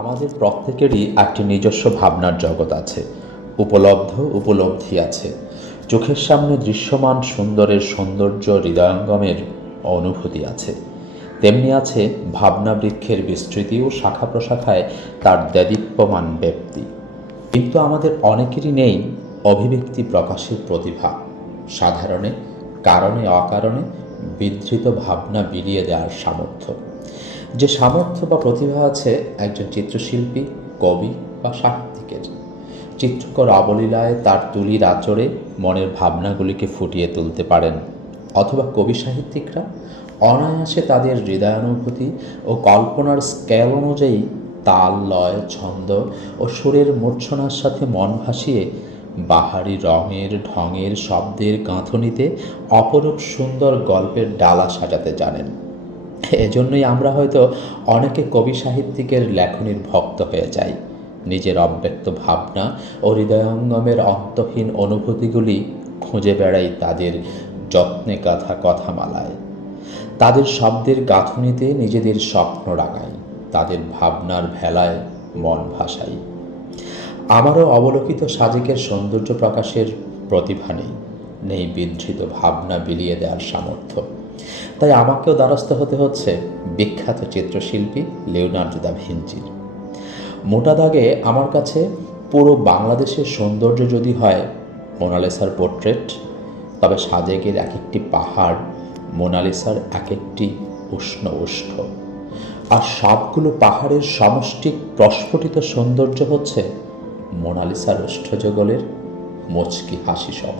আমাদের প্রত্যেকেরই একটি নিজস্ব ভাবনার জগৎ আছে, উপলব্ধি আছে। চোখের সামনে দৃশ্যমান সুন্দরের সৌন্দর্য, হৃদয়ঙ্গমের অনুভূতি আছে। তেমনি আছে ভাবনা বৃক্ষের বিস্তৃতি ও শাখা প্রশাখায় তার দেদীপ্যমান ব্যক্তি। কিন্তু আমাদের অনেকেরই নেই অভিব্যক্তি প্রকাশের প্রতিভা। সাধারণে, কারণে অকারণে বিধৃত ভাবনা বিলিয়ে দেওয়ার সামর্থ্য। যে সামর্থ্য বা প্রতিভা আছে একজন চিত্রশিল্পী, কবি বা সাহিত্যিকের, চিত্রকর অবলীলায় তার তুলির আঁচড়ে মনের ভাবনাগুলিকে ফুটিয়ে তুলতে পারেন। অথবা কবি সাহিত্যিকরা অনায়াসে তাদের হৃদয়ানুভূতি ও কল্পনার স্কেল অনুযায়ী তাল, লয়, ছন্দ ও সুরের মূর্ছনার সাথে মন ভাসিয়ে বাহারি রঙের, ঢঙের, শব্দের গাঁথনিতে অপরূপ সুন্দর গল্পের ডালা সাজাতে জানেন। এজন্যই আমরা হয়তো অনেকে কবি সাহিত্যিকের লেখনীর ভক্ত হয়ে যাই। নিজের অব্যক্ত ভাবনা ও হৃদয়ঙ্গমের অন্তহীন অনুভূতিগুলি খুঁজে বেড়াই তাদের যত্নে গাঁথা কথামালায়। তাদের শব্দের গাঁথনিতে নিজেদের স্বপ্ন রাঙাই, তাদের ভাবনার ভেলায় মন ভাসাই। আমারও অবলোকিত সাজেকের সৌন্দর্য প্রকাশের প্রতিভা নেই বিধৃত ভাবনা বিলিয়ে দেওয়ার সামর্থ্য। তাই আমাকেও দ্বারস্থ হতে হচ্ছে বিখ্যাত চিত্রশিল্পী লিওনার্দো দা ভিঞ্চির। মোটা দাগে আমার কাছে পুরো বাংলাদেশের সৌন্দর্য যদি হয় মোনালিসার পোর্ট্রেট, তবে সাজেকের এক একটি পাহাড় মোনালিসার এক একটি উষ্ণ ওষ্ঠ। আর সবগুলো পাহাড়ের সমষ্টি প্রস্ফুটিত সৌন্দর্য হচ্ছে মোনালিসার ওষ্ঠযুগলের মুচকি হাসি সম।